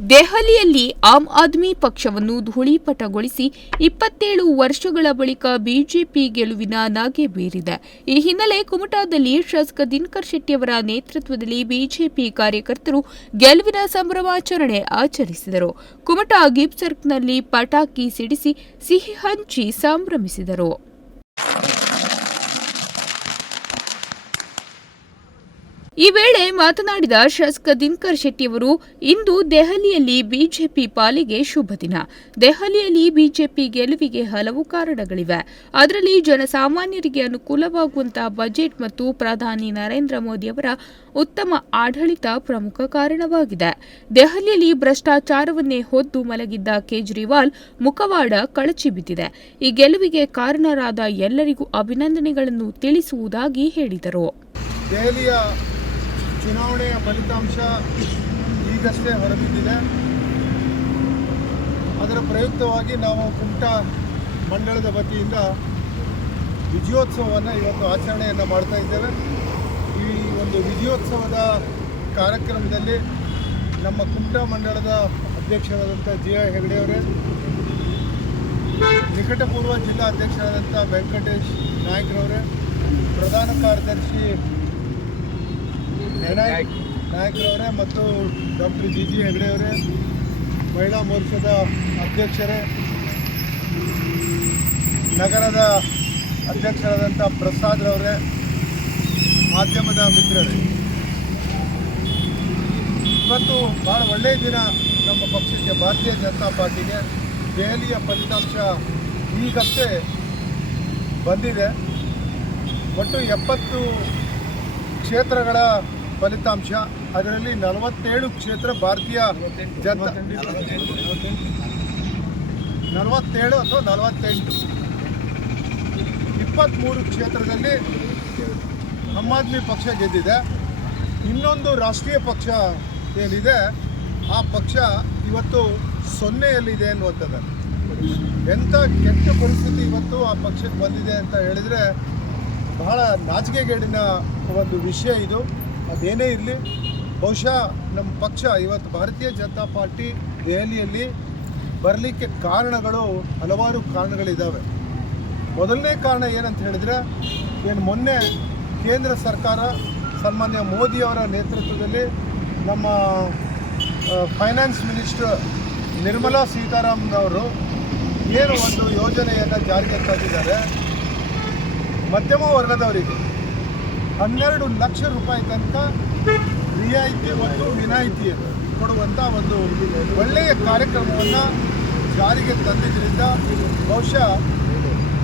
ದೆಹಲಿಯಲ್ಲಿ ಆಮ್ ಆದ್ಮಿ ಪಕ್ಷವನ್ನು ಧೂಳಿಪಟಗೊಳಿಸಿ ಇಪ್ಪತ್ತೇಳು ವರ್ಷಗಳ ಬಳಿಕ ಬಿಜೆಪಿ ಗೆಲುವಿನ ನಾಗೆ ಬೀರಿದೆ. ಈ ಹಿನ್ನೆಲೆ ಕುಮಟಾದಲ್ಲಿ ಶಾಸಕ ದಿನಕರ್ ಶೆಟ್ಟಿಯವರ ನೇತೃತ್ವದಲ್ಲಿ ಬಿಜೆಪಿ ಕಾರ್ಯಕರ್ತರು ಗೆಲುವಿನ ಸಂಭ್ರಮಾಚರಣೆ ಆಚರಿಸಿದರು. ಕುಮಟಾ ಗಿಬ್ಸರ್ಕ್ನಲ್ಲಿ ಪಟಾಕಿ ಸಿಡಿಸಿ ಸಿಹಿ ಹಂಚಿ ಸಂಭ್ರಮಿಸಿದರು. ಈ ವೇಳೆ ಮಾತನಾಡಿದ ಶಾಸಕ ದಿನಕರ್ ಶೆಟ್ಟಿಯವರು, ಇಂದು ದೆಹಲಿಯಲ್ಲಿ ಬಿಜೆಪಿ ಪಾಲಿಗೆ ಶುಭ ದಿನ. ದೆಹಲಿಯಲ್ಲಿ ಬಿಜೆಪಿ ಗೆಲುವಿಗೆ ಹಲವು ಕಾರಣಗಳಿವೆ. ಅದರಲ್ಲಿ ಜನಸಾಮಾನ್ಯರಿಗೆ ಅನುಕೂಲವಾಗುವಂತಹ ಬಜೆಟ್ ಮತ್ತು ಪ್ರಧಾನಿ ನರೇಂದ್ರ ಮೋದಿ ಅವರ ಉತ್ತಮ ಆಡಳಿತ ಪ್ರಮುಖ ಕಾರಣವಾಗಿದೆ. ದೆಹಲಿಯಲ್ಲಿ ಭ್ರಷ್ಟಾಚಾರವನ್ನೇ ಹೊದ್ದು ಮಲಗಿದ್ದ ಕೇಜ್ರಿವಾಲ್ ಮುಖವಾಡ ಕಳಚಿ ಬಿದ್ದಿದೆ. ಈ ಗೆಲುವಿಗೆ ಕಾರಣರಾದ ಎಲ್ಲರಿಗೂ ಅಭಿನಂದನೆಗಳನ್ನು ತಿಳಿಸುವುದಾಗಿ ಹೇಳಿದರು. ಚುನಾವಣೆಯ ಫಲಿತಾಂಶ ಈಗಷ್ಟೇ ಹೊರಬಿದ್ದಿದೆ. ಅದರ ಪ್ರಯುಕ್ತವಾಗಿ ನಾವು ಕುಮಟಾ ಮಂಡಳದ ವತಿಯಿಂದ ವಿಜಯೋತ್ಸವವನ್ನು ಇವತ್ತು ಆಚರಣೆಯನ್ನು ಮಾಡ್ತಾ ಇದ್ದೇವೆ. ಈ ಒಂದು ವಿಜಯೋತ್ಸವದ ಕಾರ್ಯಕ್ರಮದಲ್ಲಿ ನಮ್ಮ ಕುಮಟಾ ಮಂಡಳದ ಅಧ್ಯಕ್ಷರಾದಂಥ ಜಿ ಐ ಹೆಗಡೆಯವರೇ ನಿಕಟಪೂರ್ವ ಜಿಲ್ಲಾ ಅಧ್ಯಕ್ಷರಾದಂಥ ವೆಂಕಟೇಶ್ ನಾಯ್ಕರವರೇ, ಪ್ರಧಾನ ಕಾರ್ಯದರ್ಶಿ ನಾಯಕ್ ನಾಯಕರವರೇ ಮತ್ತು ಡಾಕ್ಟರ್ ಜಿ ಜಿ ಹೆಗಡೆಯವರೇ ಮಹಿಳಾ ಮೋರ್ಚಾದ ಅಧ್ಯಕ್ಷರೇ ನಗರದ ಅಧ್ಯಕ್ಷರಾದಂಥ ಪ್ರಸಾದ್ರವರೇ ಮಾಧ್ಯಮದ ಮಿತ್ರರೇ. ಇವತ್ತು ಭಾಳ ಒಳ್ಳೆಯ ದಿನ ನಮ್ಮ ಪಕ್ಷಕ್ಕೆ ಭಾರತೀಯ ಜನತಾ ಪಾರ್ಟಿಗೆ. ದೆಹಲಿಯ ಫಲಿತಾಂಶ ಈಗಷ್ಟೇ ಬಂದಿದೆ. ಒಟ್ಟು ಎಪ್ಪತ್ತು ಕ್ಷೇತ್ರಗಳ ಫಲಿತಾಂಶ, ಅದರಲ್ಲಿ ನಲವತ್ತೇಳು ಕ್ಷೇತ್ರ ಭಾರತೀಯ ಜನತಾ ನಲವತ್ತೇಳು ಅಥವಾ ನಲವತ್ತೆಂಟು. ಇಪ್ಪತ್ತ್ಮೂರು ಕ್ಷೇತ್ರದಲ್ಲಿ ಆಮ್ ಆದ್ಮಿ ಪಕ್ಷ ಗೆದ್ದಿದೆ. ಇನ್ನೊಂದು ರಾಷ್ಟ್ರೀಯ ಪಕ್ಷ ಏನಿದೆ, ಆ ಪಕ್ಷ ಇವತ್ತು ಸೊನ್ನೆಯಲ್ಲಿದೆ ಅನ್ನುವಂಥದ್ದು. ಎಂಥ ಕೆಟ್ಟ ಪರಿಸ್ಥಿತಿ ಇವತ್ತು ಆ ಪಕ್ಷಕ್ಕೆ ಬಂದಿದೆ ಅಂತ ಹೇಳಿದರೆ ಬಹಳ ನಾಚಿಕೆಗೇಡಿನ ಒಂದು ವಿಷಯ ಇದು. ಅದೇನೇ ಇರಲಿ, ಬಹುಶಃ ನಮ್ಮ ಪಕ್ಷ ಇವತ್ತು ಭಾರತೀಯ ಜನತಾ ಪಾರ್ಟಿ ದೆಹಲಿಯಲ್ಲಿ ಬರಲಿಕ್ಕೆ ಕಾರಣಗಳು, ಹಲವಾರು ಕಾರಣಗಳಿದ್ದಾವೆ ಮೊದಲನೇ ಕಾರಣ ಏನಂತ ಹೇಳಿದರೆ, ಏನು ಮೊನ್ನೆ ಕೇಂದ್ರ ಸರ್ಕಾರ, ಸನ್ಮಾನ್ಯ ಮೋದಿಯವರ ನೇತೃತ್ವದಲ್ಲಿ ನಮ್ಮ ಫೈನಾನ್ಸ್ ಮಿನಿಸ್ಟರ್ ನಿರ್ಮಲಾ ಸೀತಾರಾಮನ್ ಏನು ಒಂದು ಯೋಜನೆಯನ್ನು ಜಾರಿಗೆ ತಂದಿದ್ದಾರೆ. ಮಧ್ಯಮ ವರ್ಗದವರಿಗೆ. ಹನ್ನೆರಡು ಲಕ್ಷ ರೂಪಾಯಿ ತನಕ ರಿಯಾಯಿತಿ ಮತ್ತು ವಿನಾಯಿತಿ ಕೊಡುವಂಥ ಒಂದು ಒಳ್ಳೆಯ ಕಾರ್ಯಕ್ರಮವನ್ನು ಜಾರಿಗೆ ತಂದಿದ್ದರಿಂದ ಬಹುಶಃ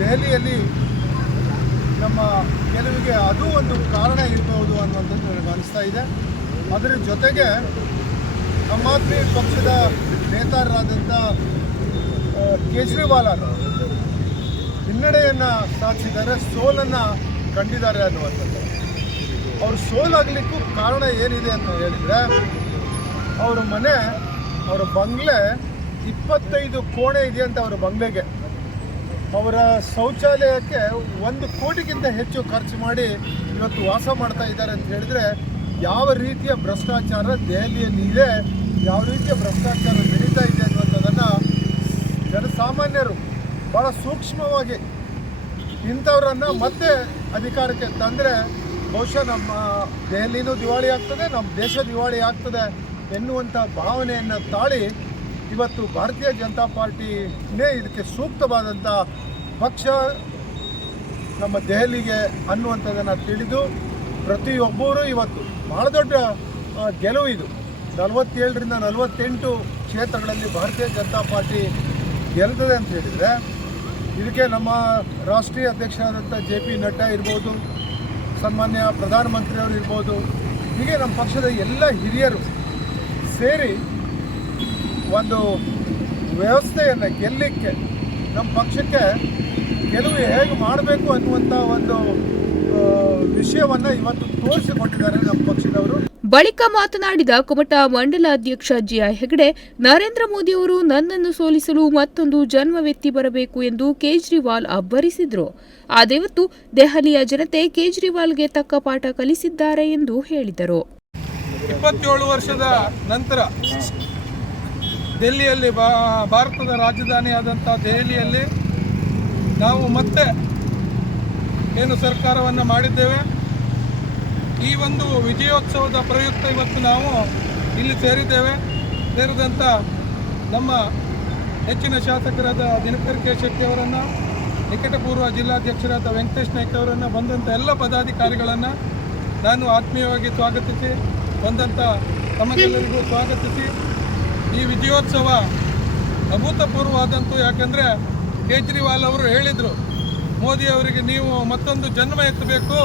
ದೆಹಲಿಯಲ್ಲಿ ನಮ್ಮ ಗೆಲುವಿಗೆ ಅದು ಒಂದು ಕಾರಣ ಇರಬಹುದು ಅನ್ನುವಂಥದ್ದು ನನಗೆ ಅನಿಸ್ತಾ ಇದೆ. ಅದರ ಜೊತೆಗೆ ಆಮ್ ಆದ್ಮಿ ಪಕ್ಷದ ನೇತಾರರಾದಂಥ ಕೇಜ್ರಿವಾಲ್ ಅವರು ಹಿನ್ನಡೆಯನ್ನು ಸಾಧಿಸಿದ್ದಾರೆ, ಸೋಲನ್ನು ಕಂಡಿದ್ದಾರೆ ಅನ್ನುವಂಥದ್ದು. ಅವ್ರು ಸೋಲಾಗಲಿಕ್ಕೂ ಕಾರಣ ಏನಿದೆ ಅಂತ ಹೇಳಿದ್ರೆ, ಅವ್ರ ಮನೆ, ಅವರ ಬಂಗ್ಲೆ ಇಪ್ಪತ್ತೈದು ಕೋಣೆ ಇದೆ ಅಂತ ಅವರ ಬಂಗ್ಲೆಗೆ. ಅವರ ಶೌಚಾಲಯಕ್ಕೆ ಒಂದು ಕೋಟಿಗಿಂತ ಹೆಚ್ಚು ಖರ್ಚು ಮಾಡಿ ಇವತ್ತು ವಾಸ ಮಾಡ್ತಾ ಇದ್ದಾರೆ ಅಂತ ಹೇಳಿದರೆ, ಯಾವ ರೀತಿಯ ಭ್ರಷ್ಟಾಚಾರ ದೆಹಲಿಯಲ್ಲಿ ಇದೆ, ಯಾವ ರೀತಿಯ ಭ್ರಷ್ಟಾಚಾರ ನಡೀತಾ ಇದೆ ಅನ್ನುವಂಥದ್ದನ್ನು ಜನಸಾಮಾನ್ಯರು ಭಾಳ ಸೂಕ್ಷ್ಮವಾಗಿ ಇಂಥವರನ್ನು ಮತ್ತೆ ಅಧಿಕಾರಕ್ಕೆ ತಂದರೆ ಬಹುಶಃ ನಮ್ಮ ದೆಹಲಿನೂ ದಿವಾಳಿ ಆಗ್ತದೆ, ನಮ್ಮ ದೇಶ ದಿವಾಳಿ ಆಗ್ತದೆ ಎನ್ನುವಂಥ ಭಾವನೆಯನ್ನು ತಾಳಿ ಇವತ್ತು ಭಾರತೀಯ ಜನತಾ ಪಾರ್ಟಿನೇ ಇದಕ್ಕೆ ಸೂಕ್ತವಾದಂಥ ಪಕ್ಷ ನಮ್ಮ ದೆಹಲಿಗೆ ಅನ್ನುವಂಥದ್ದನ್ನು ತಿಳಿದು ಪ್ರತಿಯೊಬ್ಬರೂ ಇವತ್ತು ಭಾಳ ದೊಡ್ಡ ಗೆಲುವು ಇದು. ನಲವತ್ತೇಳರಿಂದ ನಲವತ್ತೆಂಟು ಕ್ಷೇತ್ರಗಳಲ್ಲಿ ಭಾರತೀಯ ಜನತಾ ಪಾರ್ಟಿ ಗೆಲ್ತದೆ ಅಂತ ಹೇಳಿದರೆ, ಇದಕ್ಕೆ ನಮ್ಮ ರಾಷ್ಟ್ರೀಯ ಅಧ್ಯಕ್ಷರಾದಂಥ ಜೆ ಪಿ ನಡ್ಡಾ ಇರ್ಬೋದು ಸನ್ಮಾನ್ಯ ಪ್ರಧಾನಮಂತ್ರಿಯವರು ಇರ್ಬೋದು, ಹೀಗೆ ನಮ್ಮ ಪಕ್ಷದ ಎಲ್ಲ ಹಿರಿಯರು ಸೇರಿ ಒಂದು ವ್ಯವಸ್ಥೆಯನ್ನು ಗೆಲ್ಲಲಿಕ್ಕೆ ನಮ್ಮ ಪಕ್ಷಕ್ಕೆ ಗೆಲುವು ಹೇಗೆ ಮಾಡಬೇಕು ಅನ್ನುವಂಥ ಒಂದು ವಿಷಯವನ್ನು ಇವತ್ತು ತೋರಿಸಿಕೊಟ್ಟಿದ್ದಾರೆ ನಮ್ಮ ಪಕ್ಷದವರು. ಬಳಿಕ ಮಾತನಾಡಿದ ಕುಮಟಾ ಮಂಡಲ ಅಧ್ಯಕ್ಷ ಜಿಐ ಹೆಗಡೆ, ನರೇಂದ್ರ ಮೋದಿಯವರು ನನ್ನನ್ನು ಸೋಲಿಸಲು ಮತ್ತೊಂದು ಜನ್ಮವೆತ್ತಿ ಬರಬೇಕು ಎಂದು ಕೇಜ್ರಿವಾಲ್ ಅಬ್ಬರಿಸಿದ್ರು. ಆದೇವತ್ತು ದೆಹಲಿಯ ಜನತೆ ಕೇಜ್ರಿವಾಲ್ಗೆ ತಕ್ಕ ಪಾಠ ಕಲಿಸಿದ್ದಾರೆ ಎಂದು ಹೇಳಿದರು. ಇಪ್ಪತ್ತೇಳು ವರ್ಷದ ನಂತರ ದೆಹಲಿಯಲ್ಲಿ ಭಾರತದ ರಾಜಧಾನಿಯಾದಂಥ ದೆಹಲಿಯಲ್ಲಿ ನಾವು ಮತ್ತೆ ಏನು ಸರ್ಕಾರವನ್ನು ಮಾಡಿದ್ದೇವೆ. ಈ ಒಂದು ವಿಜಯೋತ್ಸವದ ಪ್ರಯುಕ್ತ ಇವತ್ತು ನಾವು ಇಲ್ಲಿ ಸೇರಿದ್ದೇವೆ. ಸೇರಿದಂಥ ನಮ್ಮ ಹೆಚ್ಚಿನ ಶಾಸಕರಾದ ದಿನಕರ್ ಕೆ ಶೆಟ್ಟಿ ಅವರನ್ನು, ನಿಕಟಪೂರ್ವ ಜಿಲ್ಲಾಧ್ಯಕ್ಷರಾದ ವೆಂಕಟೇಶ್ ನಾಯ್ಕ ಅವರನ್ನು ಬಂದಂಥ ಎಲ್ಲ ಪದಾಧಿಕಾರಿಗಳನ್ನು ನಾನು ಆತ್ಮೀಯವಾಗಿ ಸ್ವಾಗತಿಸಿ ಬಂದಂಥ ತಮಗೆಲ್ಲರಿಗೂ ಸ್ವಾಗತಿಸಿ. ಈ ವಿಜಯೋತ್ಸವ ಅಭೂತಪೂರ್ವವಾದಂತು, ಯಾಕಂದರೆ ಕೇಜ್ರಿವಾಲ್ ಅವರು ಹೇಳಿದರು, ಮೋದಿ ಅವರಿಗೆ ನೀವು ಮತ್ತೊಂದು ಜನ್ಮ ಎತ್ತಬೇಕು.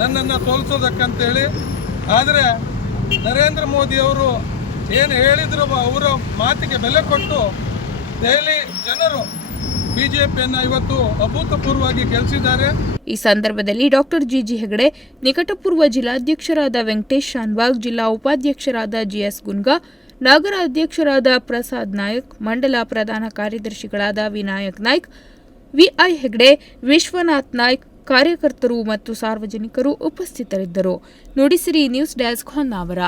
ನನ್ನನ್ನು ಸೋಲಿಸೋದಕ್ಕಂತೇಳಿ ಆದರೆ ನರೇಂದ್ರ ಮೋದಿ ಅವರು ಏನು ಹೇಳಿದ್ರು ಅವರ ಮಾತಿಗೆ ಬೆಲೆ ಕೊಟ್ಟು ದೆಹಲಿ ಜನರು ಬಿ ಜೆ ಪಿಯನ್ನು ಇವತ್ತು ಅಭೂತಪೂರ್ವವಾಗಿ ಗೆಲ್ಲಿಸಿದ್ದಾರೆ ಈ ಸಂದರ್ಭದಲ್ಲಿ ಡಾಕ್ಟರ್ ಜಿಜಿ ಹೆಗಡೆ, ನಿಕಟಪೂರ್ವ ಜಿಲ್ಲಾಧ್ಯಕ್ಷರಾದ ವೆಂಕಟೇಶ್ ಶಾನ್ವಾಗ್, ಜಿಲ್ಲಾ ಉಪಾಧ್ಯಕ್ಷರಾದ ಜಿಎಸ್ ಗುನ್ಗಾ, ನಗರ ಅಧ್ಯಕ್ಷರಾದ ಪ್ರಸಾದ್ ನಾಯಕ್, ಮಂಡಲ ಪ್ರಧಾನ ಕಾರ್ಯದರ್ಶಿಗಳಾದ ವಿನಾಯಕ್ ನಾಯ್ಕ್ ವಿಐ ಹೆಗಡೆ, ವಿಶ್ವನಾಥ್ ನಾಯ್ಕ್ ಕಾರ್ಯಕರ್ತರು ಮತ್ತು ಸಾರ್ವಜನಿಕರು ಉಪಸ್ಥಿತರಿದ್ದರು. Nudisiri news desk Honnavar.